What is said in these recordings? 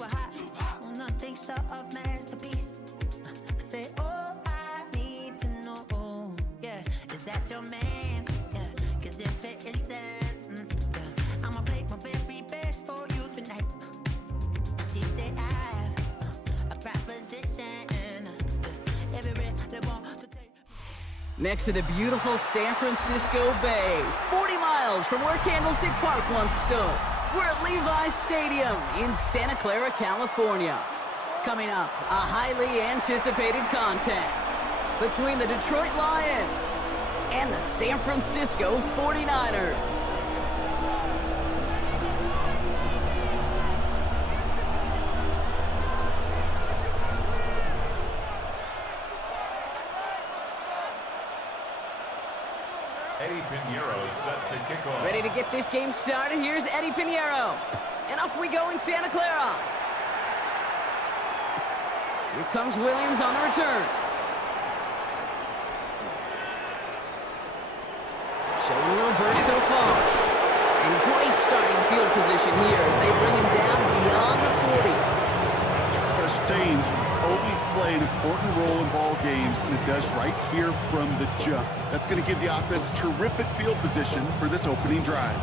were hot. Oh, nothing short of masterpiece. I say, oh, I need to know, yeah, is that your man? Yeah, 'cause if it isn't, yeah, I'ma play my very best for you tonight. She said, I have a proposition. Every red they want to take. Next to the beautiful San Francisco Bay, 40 miles from where Candlestick Park once stood. We're at Levi's Stadium in Santa Clara, California. Coming up, a highly anticipated contest between the Detroit Lions and the San Francisco 49ers. Eddie Pinheiro is set to kick off. Ready to get this game started. Here's Eddie Pinheiro. And off we go in Santa Clara. Here comes Williams on the return. Showing a little burst so far. And great starting field position here as they bring him down beyond the 40. Special teams always play an important role in ball games, and it does right here from the jump. That's going to give the offense terrific field position for this opening drive.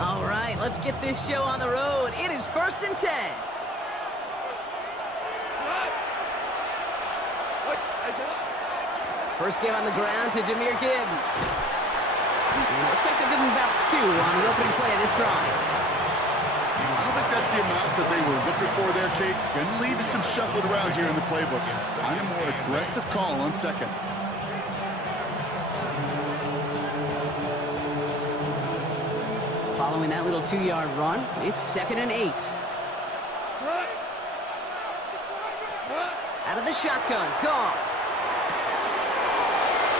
All right, let's get this show on the road. It is 1st and 10. First game on the ground to Jahmyr Gibbs. And looks like they're giving about 2 on the opening play of this drive. I don't think that's the amount that they were looking for there, Kate. Going to lead to some shuffled around here in the playbook. Find a more aggressive call on second. Following that little 2-yard run, it's 2nd and 8. Out of the shotgun, Goff.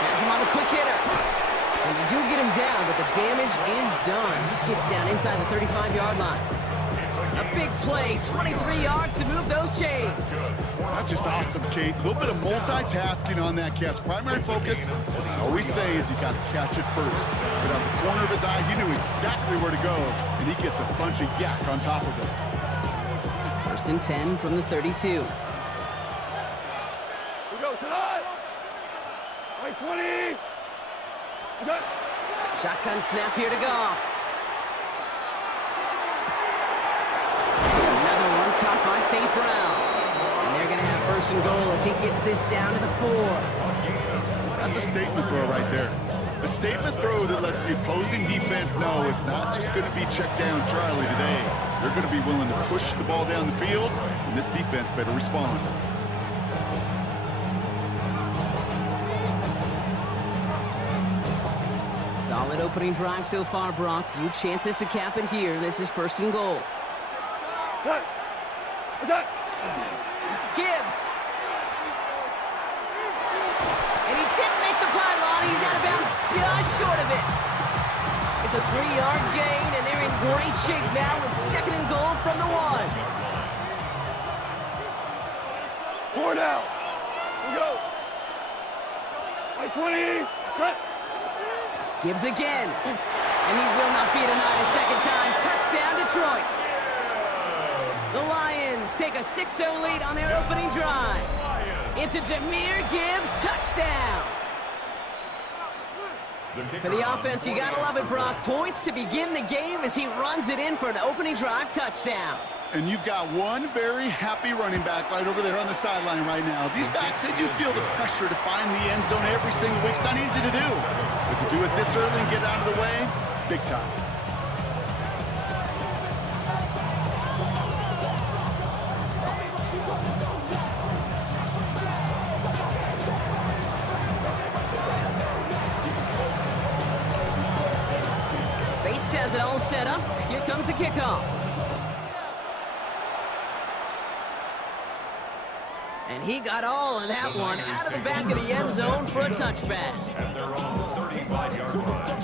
Has him on the quick hitter. And they do get him down, but the damage is done. Just gets down inside the 35-yard line. A big play, 23 yards to move those chains. That's just awesome, Kate. A little bit of multitasking on that catch. Primary focus, as I always say, is you got to catch it first. But out the corner of his eye, he knew exactly where to go, and he gets a bunch of yak on top of it. 1st and 10 from the 32. We go tonight. 20. Shotgun snap here to Goff. Another one caught by St. Brown. And they're going to have 1st and goal as he gets this down to the 4. That's a statement throw right there. A statement throw that lets the opposing defense know it's not just going to be check down Charlie today. They're going to be willing to push the ball down the field, and this defense better respond. Solid opening drive so far, Brock. Few chances to cap it here. This is 1st and goal. Gibbs. And he didn't make the pylon. He's out of bounds just short of it. It's a 3-yard gain, and they're in great shape now with 2nd and goal from the 1. 4 down. We go. 20. Cut. Gibbs again. And he will not be denied a 2nd time. Touchdown, Detroit. The Lions take a 6-0 lead on their opening drive. It's a Jahmyr Gibbs touchdown. For the offense, you gotta love it, Brock. Points to begin the game as he runs it in for an opening drive touchdown. And you've got one very happy running back right over there on the sideline right now. These backs, they do feel the pressure to find the end zone every single week. It's not easy to do. But to do it this early and get out of the way, big time. Bates has it all set up. Here comes the kickoff. And he got all of that one out of the back of the end zone for a touchback. At their own 35-yard line.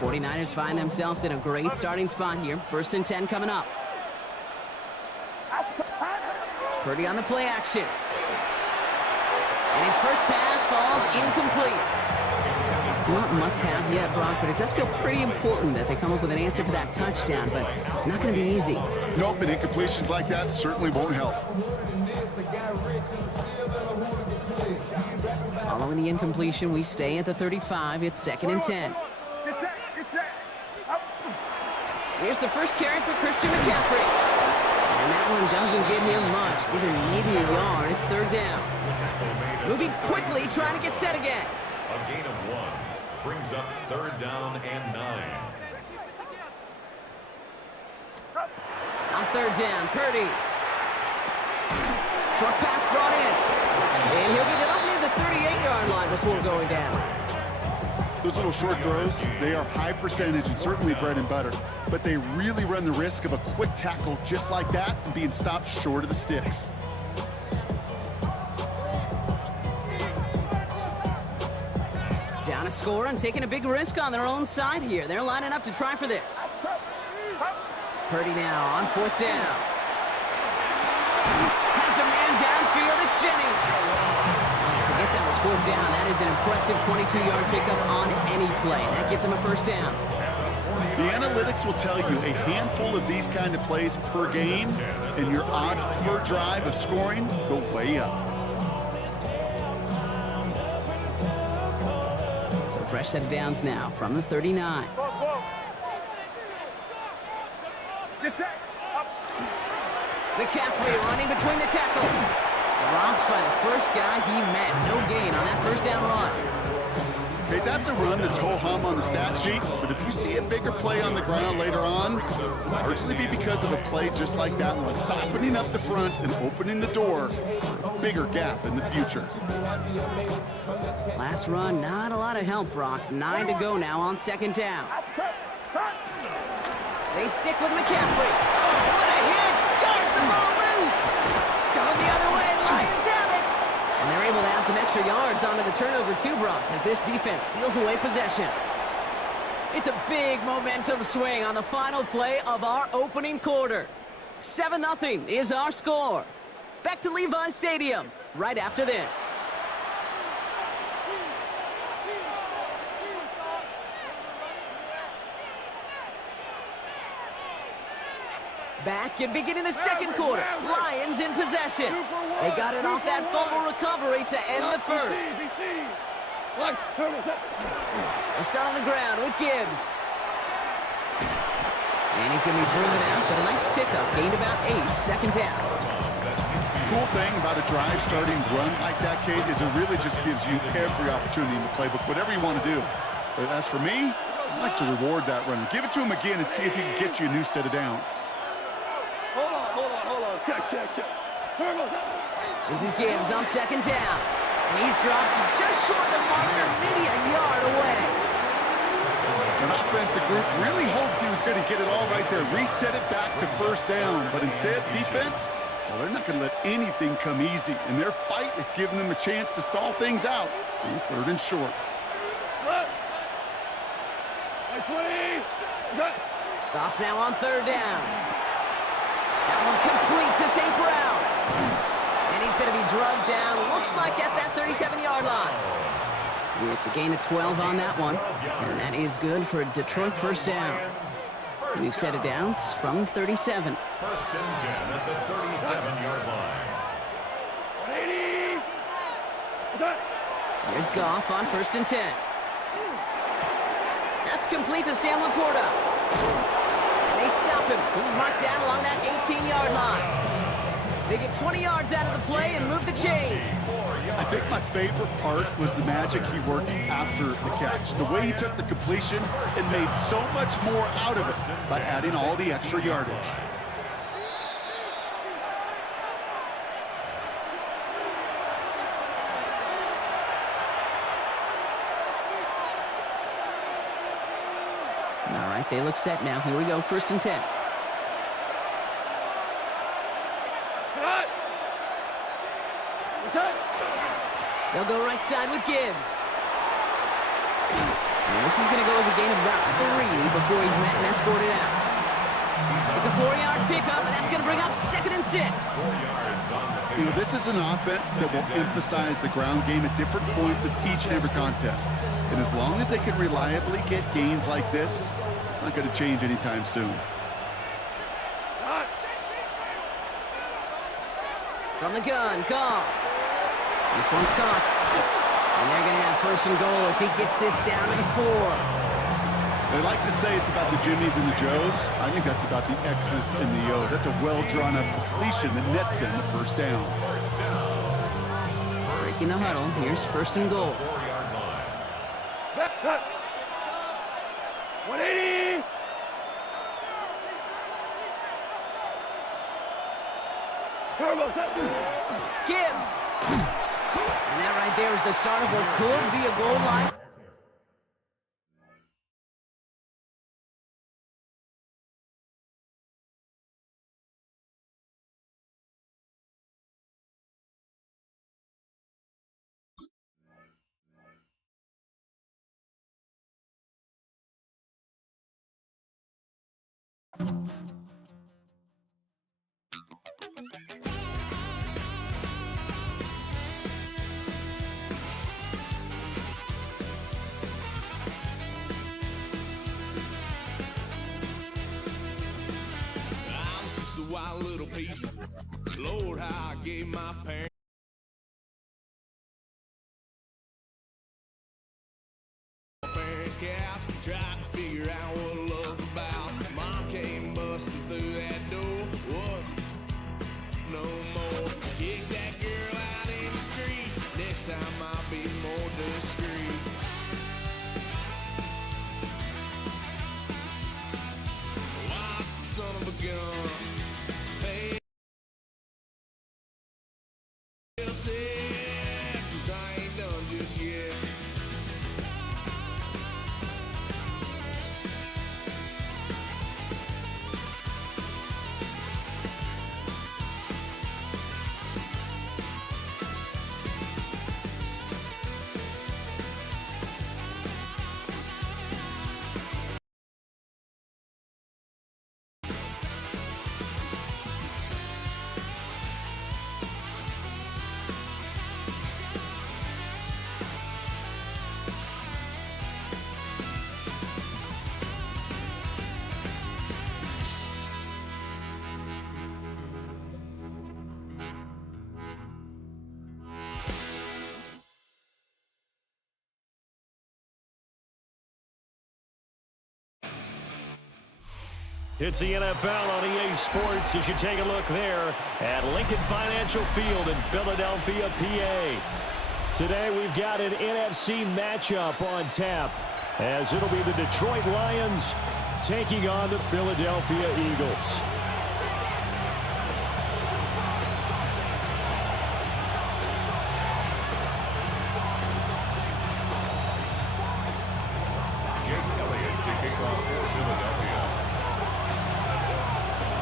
49ers find themselves in a great starting spot here. 1st and 10 coming up. Purdy on the play action. And his first pass falls incomplete. Not must-have yet, Brock, but it does feel pretty important that they come up with an answer for that touchdown, but not going to be easy. Nope, and incompletions like that certainly won't help. Following the incompletion, we stay at the 35. It's 2nd and 10. Get set. Get set. Up. Here's the first carry for Christian McCaffrey. And that one doesn't get him much. Give him maybe a yard. It's 3rd down. Moving quickly, trying to get set again. A gain of 1 brings up 3rd down and 9. On 3rd down, Purdy. Short pass brought in. And he'll get it up near the 38-yard line before going down. Those little short throws, they are high percentage and certainly bread and butter, but they really run the risk of a quick tackle just like that and being stopped short of the sticks. Down a score and taking a big risk on their own side here. They're lining up to try for this. Purdy now on 4th down. Has a man downfield. It's Jennings. Forget that was 4th down. That is an impressive 22-yard pickup on any play. That gets him a 1st down. The analytics will tell you a handful of these kind of plays per game, and your odds per drive of scoring go way up. So fresh set of downs now from the 39. Get set. Up. McCaffrey running between the tackles. Dropped by the first guy he met. No gain on that 1st down run. Okay, that's a run that's ho-hum on the stat sheet, but if you see a bigger play on the ground later on, largely be because of a play just like that one, softening up the front and opening the door for a bigger gap in the future. Last run, not a lot of help, Brock. 9 to go now on 2nd down. They stick with McCaffrey. Oh, what a hit! Jars the ball loose! Going the other way, Lions have it! And they're able to add some extra yards onto the turnover too, Brock, as this defense steals away possession. It's a big momentum swing on the final play of our opening quarter. 7-0 is our score. Back to Levi's Stadium right after this. Back and beginning the 2nd quarter. Lions in possession. They got it off that fumble recovery to end the 1st. They'll start on the ground with Gibbs. And he's going to be driven out, but a nice pickup. Gained about 8, 2nd down. Cool thing about a drive starting run like that, Kate, is it really just gives you every opportunity in the playbook, whatever you want to do. But as for me, I like to reward that run. Give it to him again and see if he can get you a new set of downs. Hold on. Check. This is Gibbs on 2nd down. And he's dropped just short of the marker, maybe a yard away. An offensive group really hoped he was going to get it all right there, reset it back to 1st down. But instead, defense, well, they're not going to let anything come easy. And their fight is giving them a chance to stall things out on 3rd and short. It's off now on 3rd down. That one complete to St. Brown. And he's going to be drugged down, looks like at that 37-yard line. It's a gain of 12 on that one. And that is good for Detroit 1st down. New set of downs from 37. 1st and 10 at the 37-yard line. Here's Goff on 1st and 10. That's complete to Sam Laporta. And they stop him. He's marked down along that 18-yard line. They get 20 yards out of the play and move the chains. I think my favorite part was the magic he worked after the catch. The way he took the completion and made so much more out of it by adding all the extra yardage. All right, they look set now. Here we go, 1st and 10. They'll go right side with Gibbs. And this is going to go as a gain of about 3 before he's met and escorted out. It's a 4-yard pickup, and that's going to bring up 2nd and 6. 4 yards on the You know, this is an offense that will emphasize the ground game at different points of each and every contest. And as long as they can reliably get gains like this, it's not going to change anytime soon. From the gun, Goff. This one's caught. And they're going to have 1st and goal as he gets this down to the 4. They like to say it's about the Jimmies and the Joes. I think that's about the X's and the O's. That's a well-drawn-up completion that nets them the 1st down. Breaking the huddle. Here's 1st and goal. 4-yard line. 180. Gibbs. And that right there is the start of what could be a goal line. Wild little piece. Lord, how I gave my parents couch, tried to figure out what love's about. Mom came busting through that door. What? No more. Kick that girl out in the street. Next time I'll be more discreet. Wild son of a gun. Hey, 'cause I ain't done just yet. It's the NFL on EA Sports as you take a look there at Lincoln Financial Field in Philadelphia, PA. Today we've got an NFC matchup on tap as it'll be the Detroit Lions taking on the Philadelphia Eagles.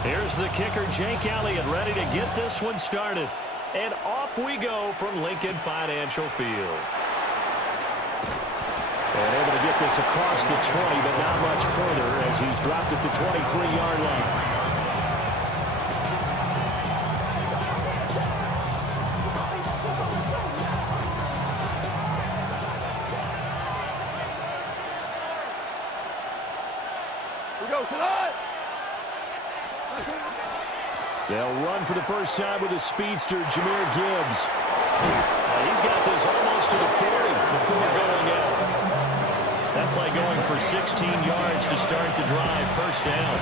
Here's the kicker, Jake Elliott, ready to get this one started. And off we go from Lincoln Financial Field. And able to get this across the 20, but not much further as he's dropped it to 23-yard line. They'll run for the first time with a speedster, Jahmyr Gibbs. He's got this almost to the 40 before going out. That play going for 16 yards to start the drive, first down.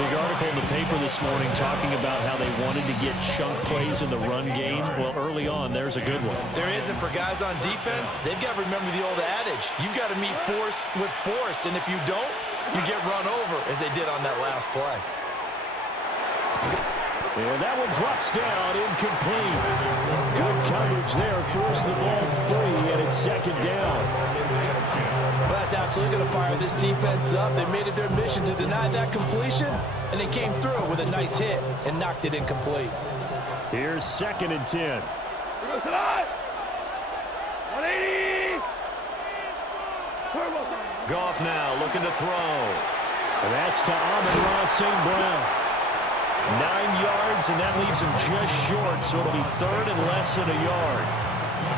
Big article in the paper this morning talking about how they wanted to get chunk plays in the run game. Well, early on, there's a good one. There is, and for guys on defense, they've got to remember the old adage. You've got to meet force with force, and if you don't, you get run over, as they did on that last play. And that one drops down, incomplete. Good coverage there, forced the ball free, and it's second down. Well, that's absolutely going to fire this defense up. They made it their mission to deny that completion, and they came through with a nice hit and knocked it incomplete. Here's 2nd and 10. 180. Goff now looking to throw. And that's to Amon-Ra St. Brown. 9 yards, and that leaves him just short, so it'll be third and less than a yard.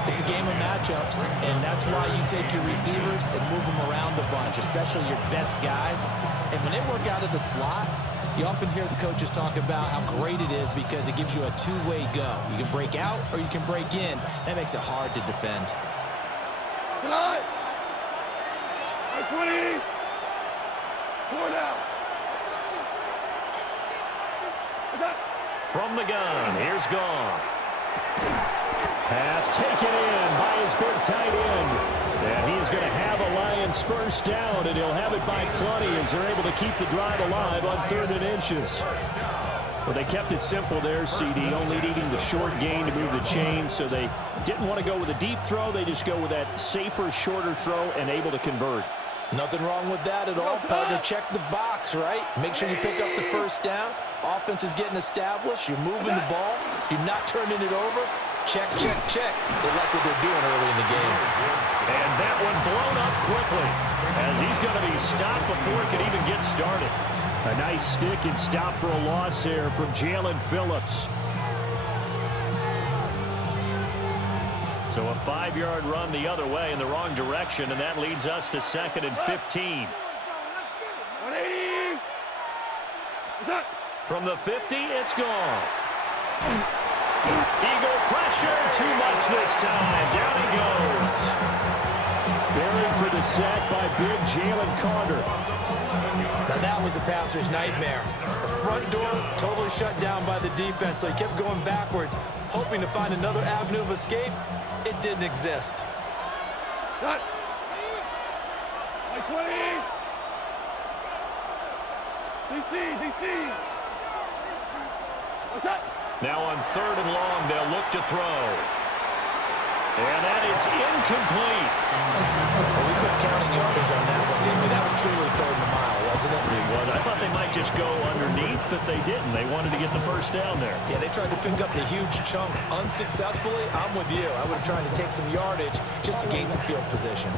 It's a game of matchups, and that's why you take your receivers and move them around a bunch, especially your best guys. And when they work out of the slot, you often hear the coaches talk about how great it is because it gives you a two-way go. You can break out or you can break in. That makes it hard to defend. Tonight. 20. 4 down. From the gun, here's Goff. Pass taken in by his big tight end. And he is going to have a Lions first down, and he'll have it by plenty as they're able to keep the drive alive on 3rd and inches. Well, they kept it simple there, CD, only needing the short gain to move the chain, so they didn't want to go with a deep throw. They just go with that safer, shorter throw and able to convert. Nothing wrong with that at all, partner. Check the box, right? Make sure you pick up the first down. Offense is getting established. You're moving the ball. You're not turning it over. Check, check, check. They like what they're doing early in the game. And that one blown up quickly as he's going to be stopped before it could even get started. A nice stick and stop for a loss there from Jalen Phillips. So a 5-yard run the other way in the wrong direction, and that leads us to 2nd and 15. 180. From the 50, it's Goff. Eagle pressure, too much this time. Down he goes. Buried for the sack by big Jalen Carter. Now that was a passer's nightmare. The front door totally shut down by the defense, so he kept going backwards, hoping to find another avenue of escape. It didn't exist. Cut. 20. DC. What's up? Now on 3rd and long, they'll look to throw. And that is incomplete. Well, we couldn't count any yardage on that one, didn't we? That was truly 3rd and a mile, wasn't it? It was. I thought they might just go underneath, but they didn't. They wanted to get the first down there. Yeah, they tried to pick up the huge chunk unsuccessfully. I'm with you. I would have tried to take some yardage just to gain some field position.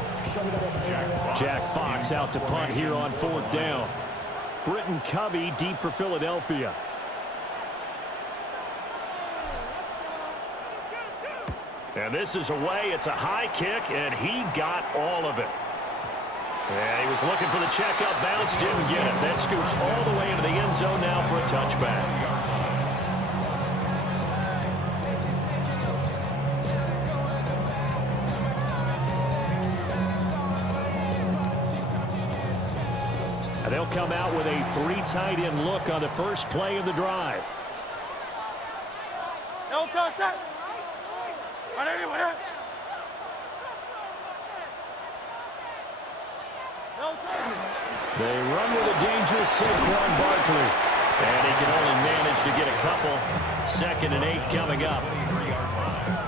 Jack Fox out to punt here on 4th down. Britton Covey deep for Philadelphia. And this is away. It's a high kick, and he got all of it. And he was looking for the checkup bounce, didn't get it. That scoots all the way into the end zone now for a touchback. And they'll come out with a 3 tight end look on the first play of the drive. No touchdown. 180. They run with a dangerous Saquon Barkley. And he can only manage to get a couple. 2nd and 8 coming up.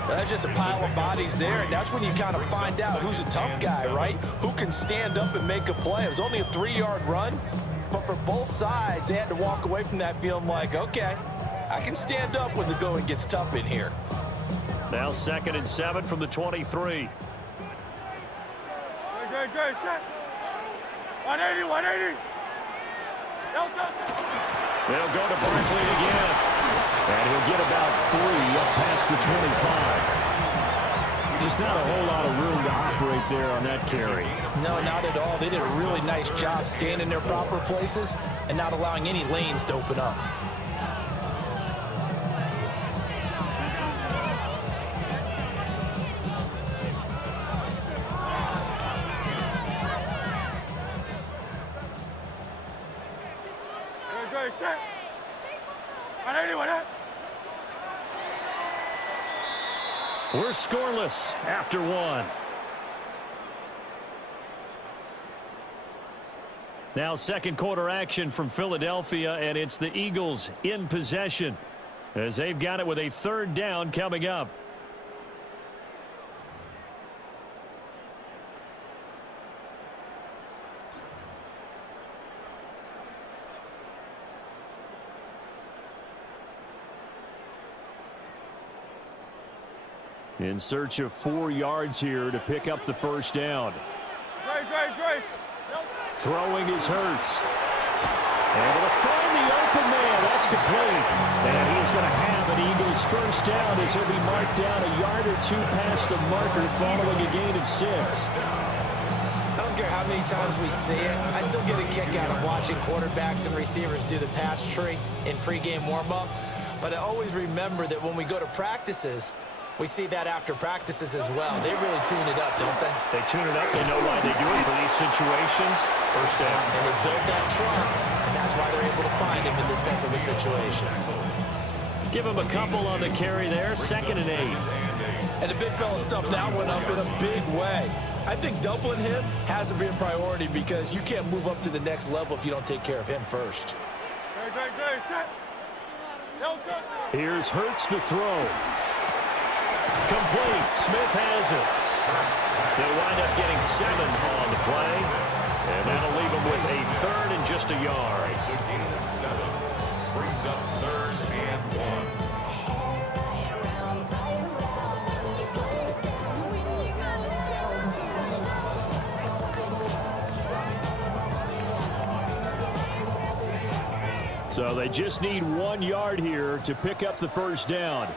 That's just a pile of bodies there, and that's when you kind of find out who's a tough guy, right? Who can stand up and make a play. It was only a 3-yard run, but for both sides, they had to walk away from that feeling like, okay, I can stand up when the going gets tough in here. Now 2nd and 7 from the 23. Good. 180. No touchdown. They'll go to Barkley again. And he'll get about 3 up past the 25. Just not a whole lot of room to operate there on that carry. No, not at all. They did a really nice job staying in their proper places and not allowing any lanes to open up. Good. Set. 180. We're scoreless after 1. Now 2nd quarter action from Philadelphia, and it's the Eagles in possession as they've got it with a 3rd down coming up. In search of 4 yards here to pick up the first down. Great. Throwing is Hurts. Able to find the open man. That's complete. And he is going to have an Eagles first down as he'll be marked down a yard or two past the marker following a gain of 6. I don't care how many times we see it. I still get a kick out of watching quarterbacks and receivers do the pass tree in pregame warm-up. But I always remember that when we go to practices, we see that after practices as well. They really tune it up, don't they? They tune it up. They know why they do it for these situations. First down. And they build that trust, and that's why they're able to find him in this type of a situation. Give him a couple on the carry there. 2nd and 8. And the big fella stuffed that one up in a big way. I think doubling him has to be a priority because you can't move up to the next level if you don't take care of him first. Here's Hurts to throw. Complete. Smith has it. They'll wind up getting 7 on the play. And that'll leave them with a 3rd and just a yard. So gain of 7 brings up 3rd and 1. So they just need 1 yard here to pick up the first down.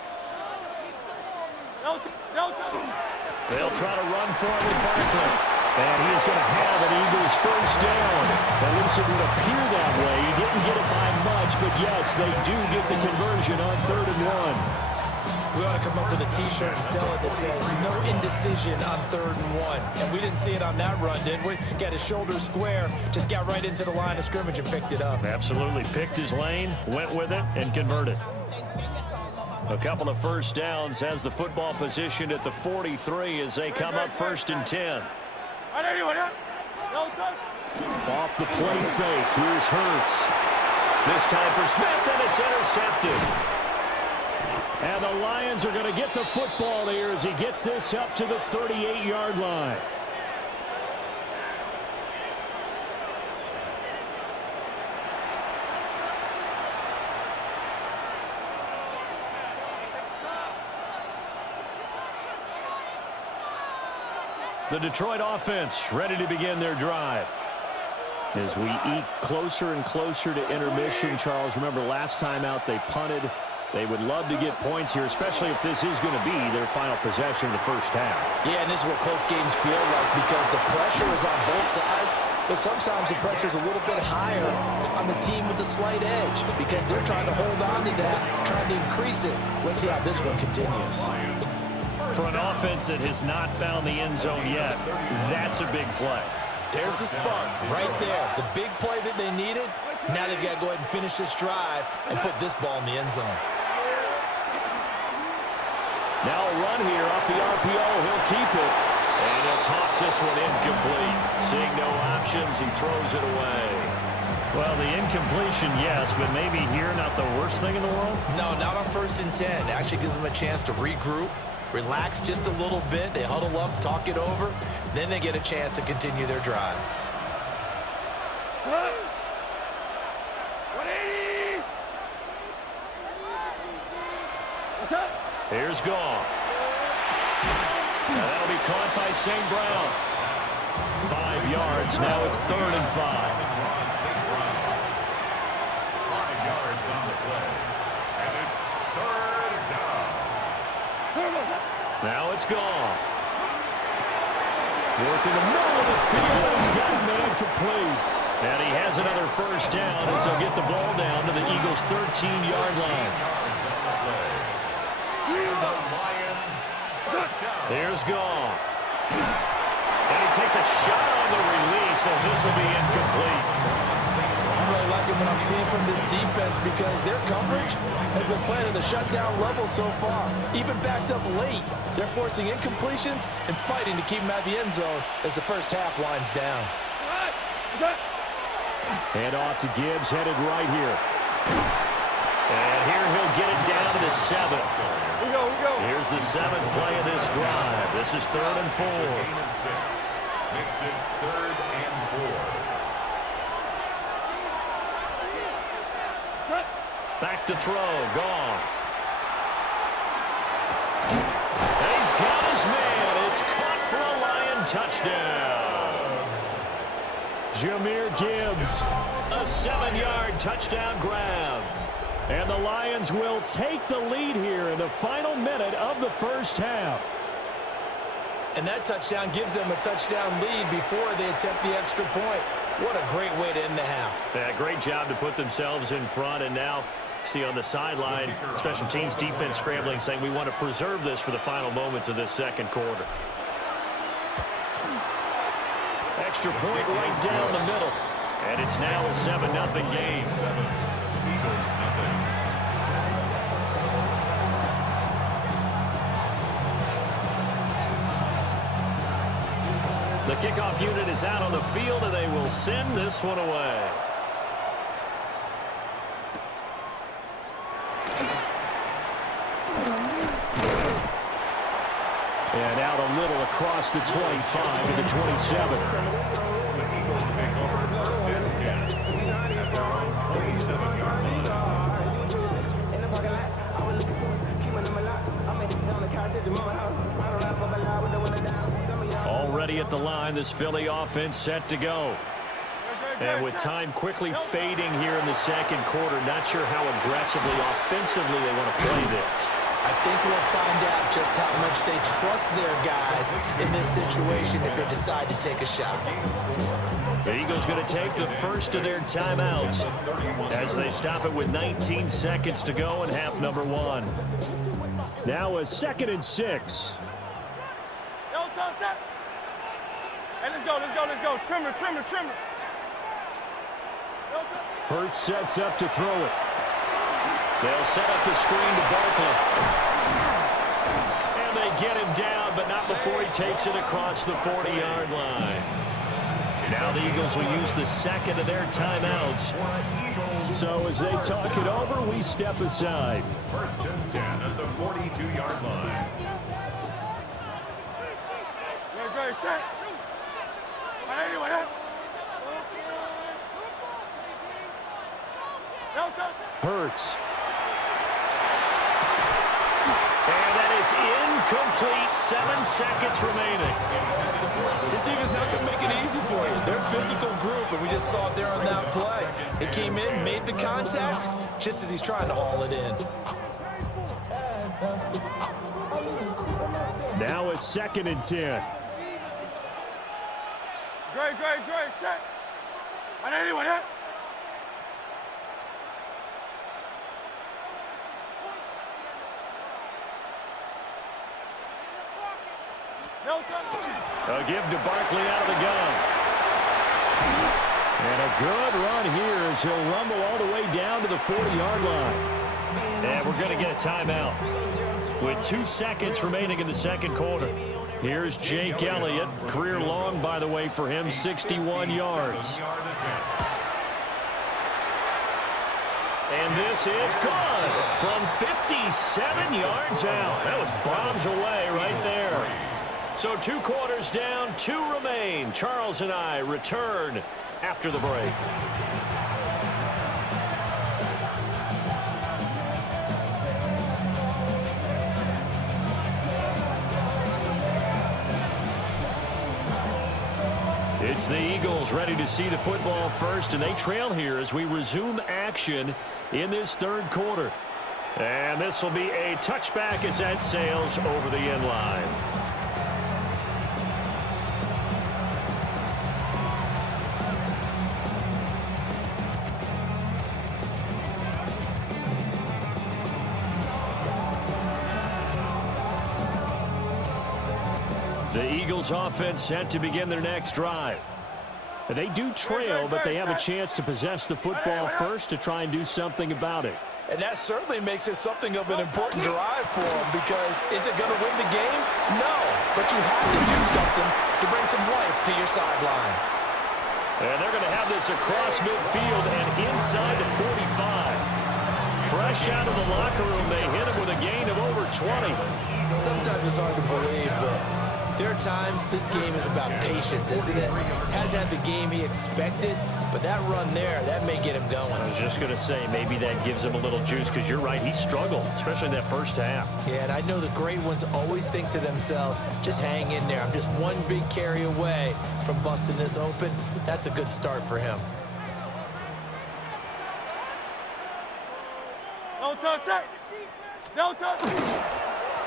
They'll try to run for it with Barkley. And he is going to have an Eagles first down. At least it would appear that way. He didn't get it by much, but yes, they do get the conversion on 3rd and 1. We ought to come up with a T-shirt and sell it that says, no indecision on 3rd and 1. And we didn't see it on that run, did we? Got his shoulders square, just got right into the line of scrimmage and picked it up. Absolutely. Picked his lane, went with it, and converted. A couple of first downs, has the football positioned at the 43 as they come up 1st and 10. Off the play fake, here's Hurts. This time for Smith, and it's intercepted. And the Lions are going to get the football here as he gets this up to the 38-yard line. The Detroit offense ready to begin their drive. As we eke closer and closer to intermission, Charles, remember last time out they punted. They would love to get points here, especially if this is going to be their final possession of the first half. Yeah, and this is what close games feel like because the pressure is on both sides, but sometimes the pressure is a little bit higher on the team with the slight edge because they're trying to hold on to that, trying to increase it. Let's see how this one continues. For an offense that has not found the end zone yet, that's a big play. There's the spark right there. The big play that they needed. Now they've got to go ahead and finish this drive and put this ball in the end zone. Now a run here off the RPO. He'll keep it. And he'll toss this one incomplete. Seeing no options, he throws it away. Well, the incompletion, yes, but maybe here not the worst thing in the world? No, not on 1st and 10. It actually gives them a chance to regroup, relax just a little bit. They huddle up, talk it over. Then they get a chance to continue their drive. Here's Goff. And that'll be caught by St. Brown. 5 yards. Now it's 3rd and 5. St. Brown. 5 yards on the play. And it's 3rd down. Now it's Goff. Working the middle of the field. He's got a man complete. And he has another first down as he'll get the ball down to the Eagles' 13-yard line. There's Goff. And he takes a shot on the release as this will be incomplete. I really like it when I'm seeing from this defense because their coverage has been playing at a shutdown level so far. Even backed up late, they're forcing incompletions and fighting to keep them out of the end zone as the first half winds down. Hand off to Gibbs, headed right here. And here he'll get it down to the 7. We go. Here's the 7th play of this drive. This is 3rd and 4. Makes it 3rd and 4. Back to throw, Goff. He's got his man. It's caught for a Lion touchdown. Jahmyr Gibbs, a 7-yard touchdown grab. And the Lions will take the lead here in the final minute of the first half. And that touchdown gives them a touchdown lead before they attempt the extra point. What a great way to end the half. Yeah, great job to put themselves in front. And now, see on the sideline, special teams defense scrambling, saying we want to preserve this for the final moments of this second quarter. Extra point right down the middle. And it's now a 7-0 game. Eagles, nothing. The kickoff unit is out on the field, and they will send this one away. And out a little across the 25 to the 27. The Eagles take over first and 10. At their own 27-yard line. Already at the line, this Philly offense set to go. And with time quickly fading here in the second quarter, not sure how aggressively, offensively they want to play this. I think we'll find out just how much they trust their guys in this situation if they decide to take a shot. The Eagles going to take the first of their timeouts as they stop it with 19 seconds to go in half number one. Now a 2nd and 6. Hey, let's go. Trimmer. Hurts sets up to throw it. They'll set up the screen to Barkley. And they get him down, but not before he takes it across the 40-yard line. Now the Eagles will use the second of their timeouts. So as they talk it over, we step aside. First and 10 at the 42-yard line. Great, set. Hurts. And that is incomplete. 7 seconds remaining. This defense not going to make it easy for you. They're a physical group, and we just saw it there on that play. They came in, made the contact, just as he's trying to haul it in. Now a 2nd and 10. Great, set. Anyone hit? A give to Barkley out of the gun. And a good run here as he'll rumble all the way down to the 40-yard line. And we're going to get a timeout with 2 seconds remaining in the second quarter. Here's Jake Elliott. Career long, by the way, for him, 61 yards. And this is good from 57 yards out. That was bombs away right there. So 2 quarters down, 2 remain. Charles and I return after the break. It's the Eagles ready to see the football first, and they trail here as we resume action in this third quarter. And this will be a touchback as that sails over the end line. The Eagles offense set to begin their next drive. They do trail, but they have a chance to possess the football first to try and do something about it. And that certainly makes it something of an important drive for them, because is it going to win the game? No, but you have to do something to bring some life to your sideline. And they're going to have this across midfield and inside the 45. Fresh out of the locker room, they hit him with a gain of over 20. Sometimes it's hard to believe, but there are times this game is about patience, isn't it? Has had the game he expected, But that run there, that may get him going. I was just going to say, maybe that gives him a little juice, because you're right, he struggled, especially in that first half. Yeah, and I know the great ones always think to themselves, just hang in there. I'm just one big carry away from busting this open. That's a good start for him. No touch it. No touch.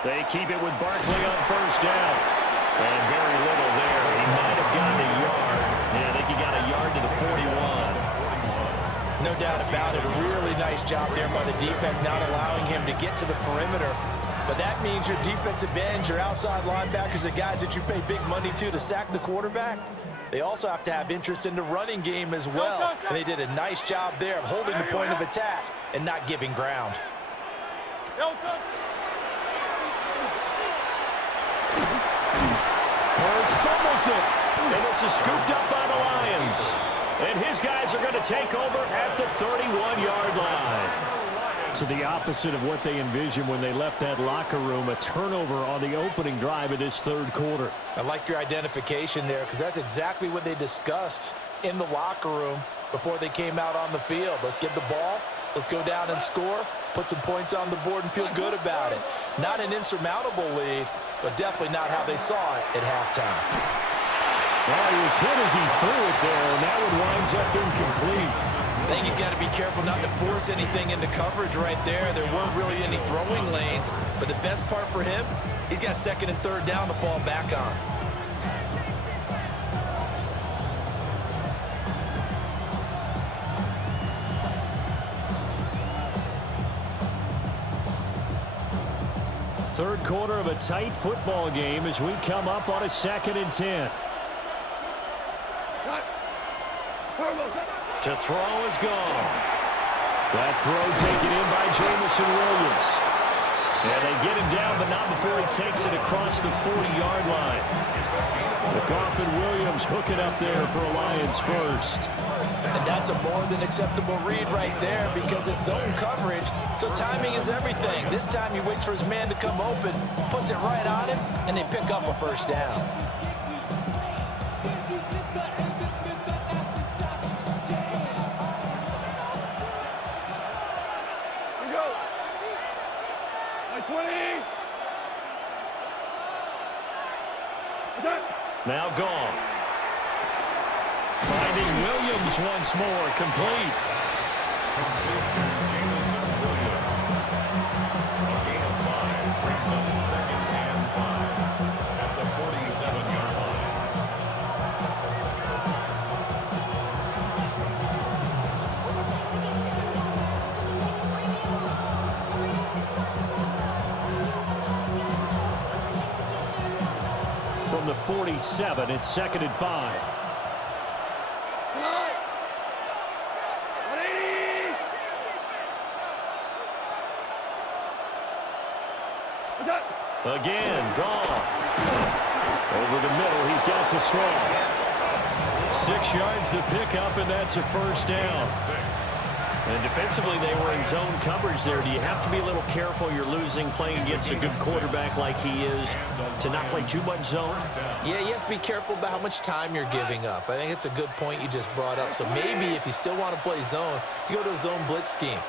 They keep it with Barkley on first down. And very little there. He might have gotten a yard. Yeah, I think he got a yard to the 41. No doubt about it. A really nice job there by the defense, not allowing him to get to the perimeter. But that means your defensive ends, your outside linebackers, the guys that you pay big money to sack the quarterback, they also have to have interest in the running game as well. And they did a nice job there of holding the point of attack and not giving ground. Hurts fumbles it. And this is scooped up by the Lions. And his guys are going to take over at the 31-yard line. So the opposite of what they envisioned when they left that locker room, a turnover on the opening drive of this third quarter. I like your identification there, because that's exactly what they discussed in the locker room before they came out on the field. Let's get the ball. Let's go down and score, put some points on the board, and feel good about it. Not an insurmountable lead, but definitely not how they saw it at halftime. Well, he was hit as he threw it there, and that one winds up incomplete. I think he's got to be careful not to force anything into coverage right there. There weren't really any throwing lanes, but the best part for him, he's got second and third down to fall back on. Third quarter of a tight football game as we come up on a 2nd and 10. To throw is gone. That throw taken in by Jamison Williams. And they get him down, but not before he takes it across the 40-yard line. McGough and Williams hook it up there for a Lions first. And that's a more than acceptable read right there, because it's zone coverage, so timing is everything. This time he waits for his man to come open, puts it right on him, and they pick up a first down. Now gone. Finding Williams once more, complete. Jamison Williams. A gain of 5 brings up 2nd and 5 at the 47-yard line. From the 47, it's 2nd and 5. Again, Goff. Over the middle, he's got to throw. 6 yards to pick up, and that's a first down. And defensively, they were in zone coverage there. Do you have to be a little careful? You're losing, playing against a good quarterback like he is, to not play too much zone? Yeah, you have to be careful about how much time you're giving up. I think it's a good point you just brought up. So maybe if you still want to play zone, you go to a zone blitz scheme.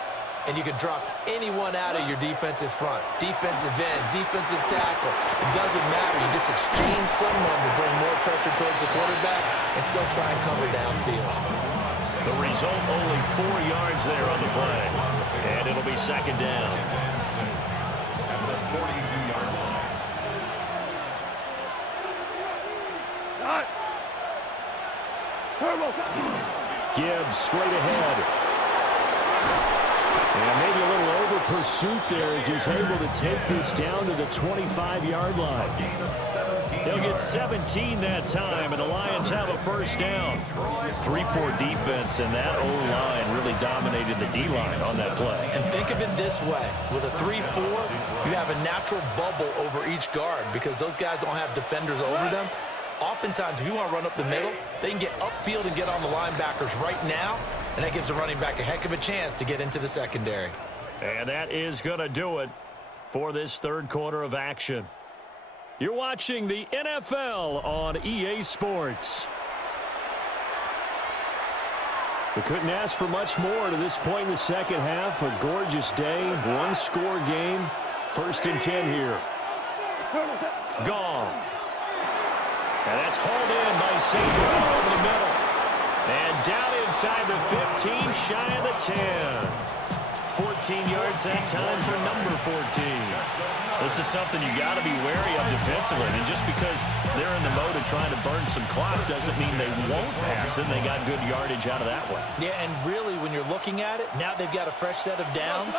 And you can drop anyone out of your defensive front, defensive end, defensive tackle. It doesn't matter. You just exchange someone to bring more pressure towards the quarterback and still try and cover downfield. The result, only 4 yards there on the play. And it'll be 2nd down. At the 42-yard line. Gibbs straight ahead. And maybe a little over pursuit there as he's able to take this down to the 25-yard line. They'll get 17 that time, and the Lions have a first down. 3-4 defense, and that O-line really dominated the D-line on that play. And think of it this way. With a 3-4, you have a natural bubble over each guard because those guys don't have defenders over them. Oftentimes, if you want to run up the middle, they can get upfield and get on the linebackers right now, and that gives the running back a heck of a chance to get into the secondary. And that is going to do it for this third quarter of action. You're watching the NFL on EA Sports. We couldn't ask for much more to this point in the second half. A gorgeous day, one-score game. 1st and 10 here. Goff. And that's hauled in by St. Brown over the middle. And down inside the 15, shy of the 10. 14 yards that time for number 14. This is something you got to be wary of defensively. And just because they're in the mode of trying to burn some clock doesn't mean they won't pass it. They got good yardage out of that one. Yeah, and really, when you're looking at it, now they've got a fresh set of downs.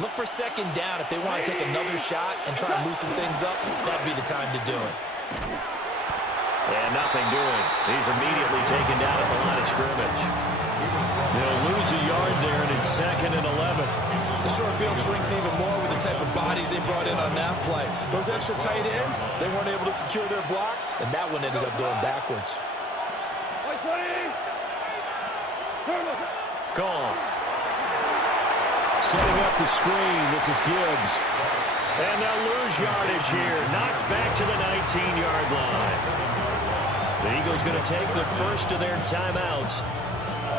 Look for 2nd down. If they want to take another shot and try and loosen things up, that'd be the time to do it. And nothing doing. He's immediately taken down at the line of scrimmage. They'll lose a yard there, and it's 2nd and 11. The short field shrinks even more with the type of bodies they brought in on that play. Those extra tight ends, they weren't able to secure their blocks, and that one ended up going backwards. Gone. Setting up the screen, this is Gibbs. And they'll lose yardage here. Knocked back to the 19-yard line. The Eagles going to take the first of their timeouts.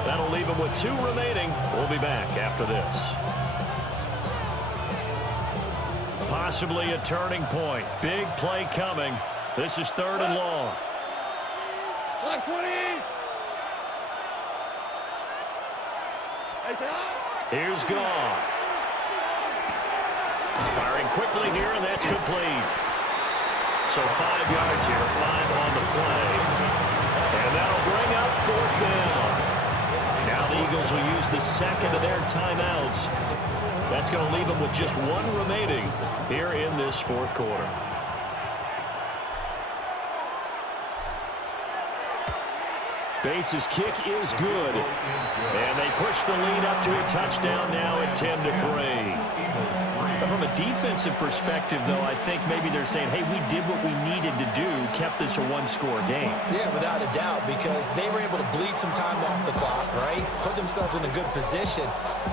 That'll leave them with 2 remaining. We'll be back after this. Possibly a turning point. Big play coming. This is 3rd and long. Black 20. Here's Goff. Firing quickly here, and that's complete. So 5 yards here, 5 on the play. And that'll bring up 4th down. Now the Eagles will use the 2nd of their timeouts. That's going to leave them with just 1 remaining here in this 4th quarter. Bates' kick is good. And they push the lead up to a touchdown now at 10-3. From a defensive perspective, though, I think maybe they're saying, hey, we did what we needed to do, kept this a 1-score game. Yeah, without a doubt, because they were able to bleed some time off the clock, right? Put themselves in a good position,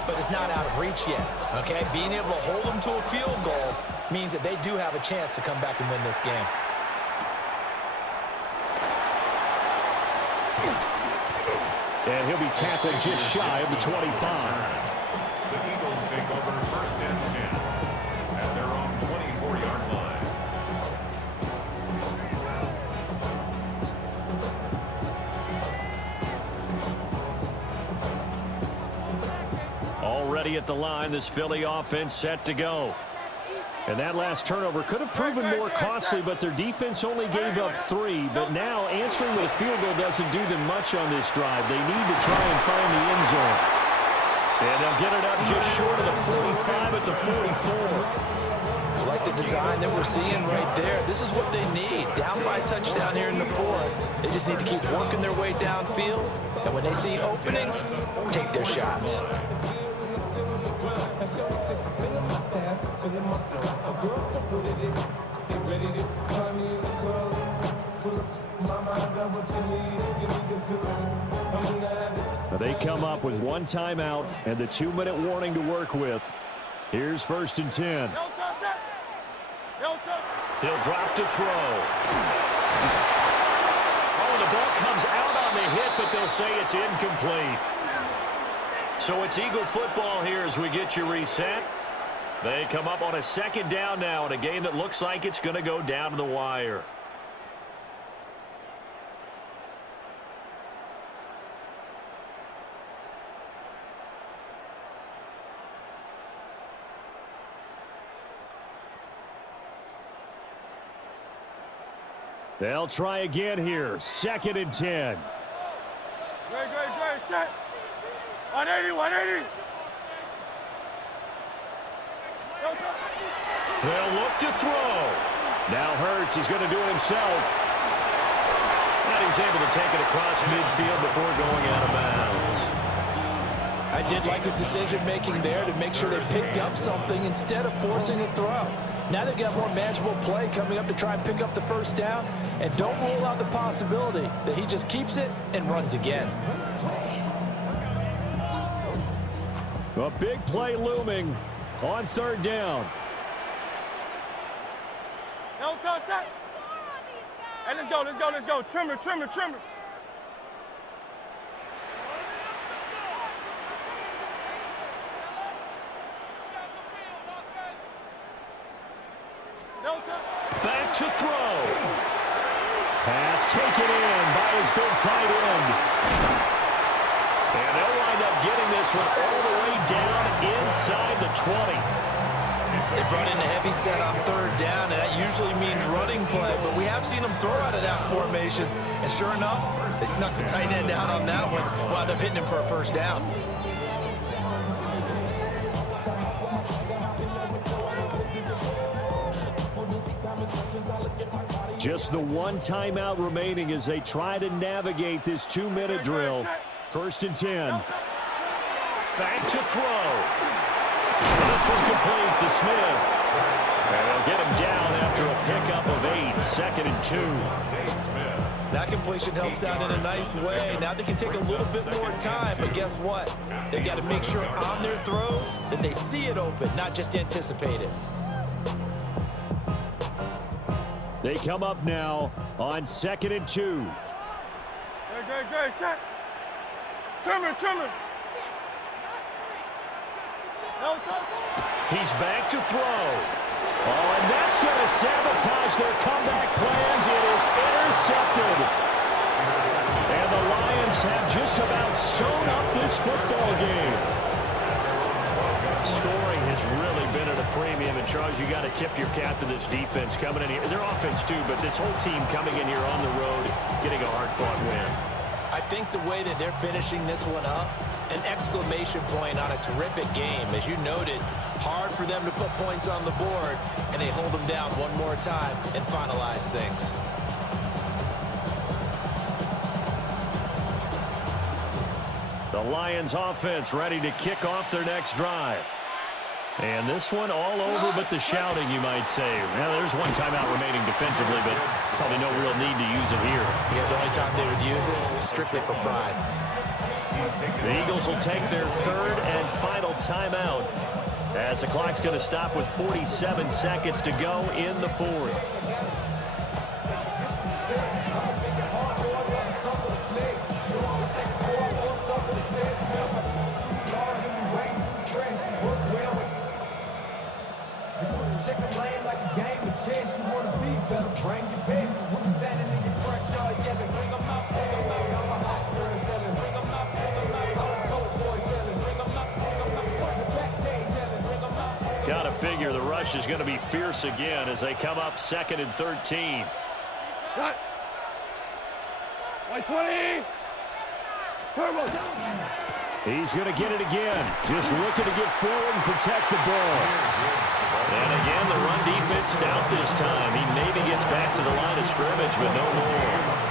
but it's not out of reach yet, okay? Being able to hold them to a field goal means that they do have a chance to come back and win this game. And he'll be tackled just shy of the 25. The Eagles take over 1st and 10 at their own 24-yard line. Already at the line, this Philly offense set to go. And that last turnover could have proven more costly, but their defense only gave up 3. But now answering with a field goal doesn't do them much on this drive. They need to try and find the end zone. And they'll get it up just short of the 45 at the 44. I like the design that we're seeing right there. This is what they need. Down by a touchdown here in the 4th. They just need to keep working their way downfield. And when they see openings, take their shots. They come up with 1 timeout and the 2-minute warning to work with. Here's 1st and 10. He'll drop to throw. Oh, the ball comes out on the hit, but they'll say it's incomplete. So it's Eagle football here as we get you reset. They come up on a 2nd down now in a game that looks like it's going to go down to the wire. They'll try again here. 2nd and 10. Great, set. 180. They'll look to throw. Now Hurts is going to do it himself. And he's able to take it across midfield before going out of bounds. I did like his decision-making there to make sure they picked up something instead of forcing a throw. Now they've got more manageable play coming up to try and pick up the 1st down. And don't rule out the possibility that he just keeps it and runs again. A big play looming on 3rd down. No touch. Hey, let's go. Trimmer. Pass taken in by his big tight end. And they'll wind up getting this one all the way down inside the 20. They brought in a heavy set on third down, and that usually means running play, but we have seen them throw out of that formation. And sure enough, they snuck the tight end out on that one, wound up hitting him for a first down. Just the one timeout remaining as they try to navigate this 2-minute drill. 1st and 10. Back to throw. This one complete to Smith. And they'll get him down after a pickup of 8. 2nd and 2. That completion helps out in a nice way. Now they can take a little bit more time, but guess what? They've got to make sure on their throws that they see it open, not just anticipate it. They come up now on 2nd and 2. Great, set. Trimmer. He's back to throw. Oh, and that's going to sabotage their comeback plans. It is intercepted. And the Lions have just about sewn up this football game. Scoring has really been at a premium. And, Charles, you got to tip your cap to this defense coming in here. Their offense, too, but this whole team coming in here on the road, getting a hard-fought win. I think the way that they're finishing this one up, an exclamation point on a terrific game. As you noted, hard for them to put points on the board, and they hold them down one more time and finalize things. The Lions offense ready to kick off their next drive. And this one all over but the shouting, you might say. Well, there's one timeout remaining defensively, but probably no real need to use it here. Yeah, the only time they would use it, strictly for pride. The Eagles will take their 3rd and final timeout as the clock's going to stop with 47 seconds to go in the 4th. Gotta figure the rush is going to be fierce again as they come up 2nd and 13. Cut. 120. Turbo. He's going to get it again. Just looking to get forward and protect the ball. And again, the run defense stout this time. He maybe gets back to the line of scrimmage, but no more.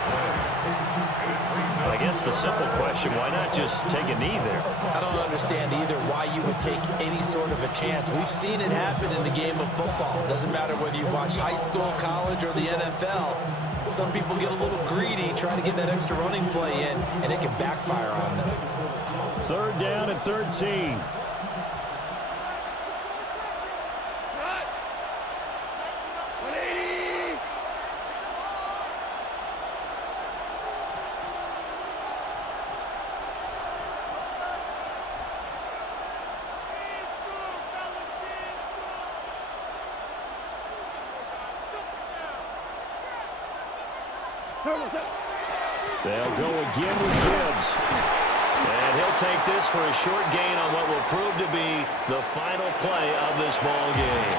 I guess the simple question, why not just take a knee there? I don't understand either why you would take any sort of a chance. We've seen it happen in the game of football. It doesn't matter whether you watch high school, college, or the NFL. Some people get a little greedy trying to get that extra running play in, and it can backfire on them. 3rd down and 13. They'll go again with Gibbs. And he'll take this for a short gain on what will prove to be the final play of this ball game.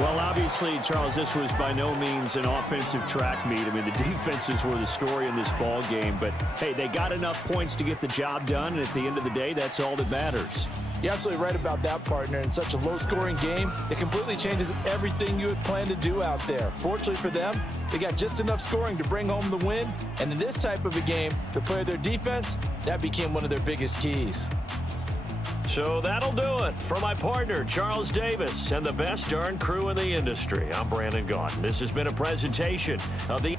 Well, obviously, Charles, this was by no means an offensive track meet. I mean, the defenses were the story in this ball game. But, hey, they got enough points to get the job done. And at the end of the day, that's all that matters. You're absolutely right about that, partner. In such a low-scoring game, it completely changes everything you had planned to do out there. Fortunately for them, they got just enough scoring to bring home the win. And in this type of a game, to play their defense, that became one of their biggest keys. So that'll do it. For my partner, Charles Davis, and the best darn crew in the industry, I'm Brandon Gaudin. This has been a presentation of the